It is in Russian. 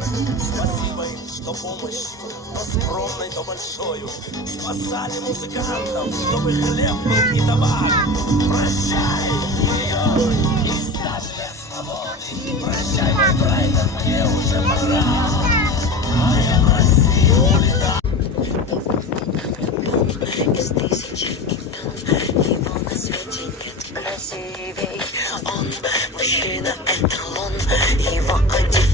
Спасибо им, что помощью, то скромной, то большою, спасали музыкантов, чтобы хлеб был и табак. Прощай, Нью-Йорк, и статуя свободы. Прощай, мой Брайтон, мне уже пора. А я в Россию улетаю. Из тысячи там его на свете нет красивей. Он мужчина, эталон, его антипод.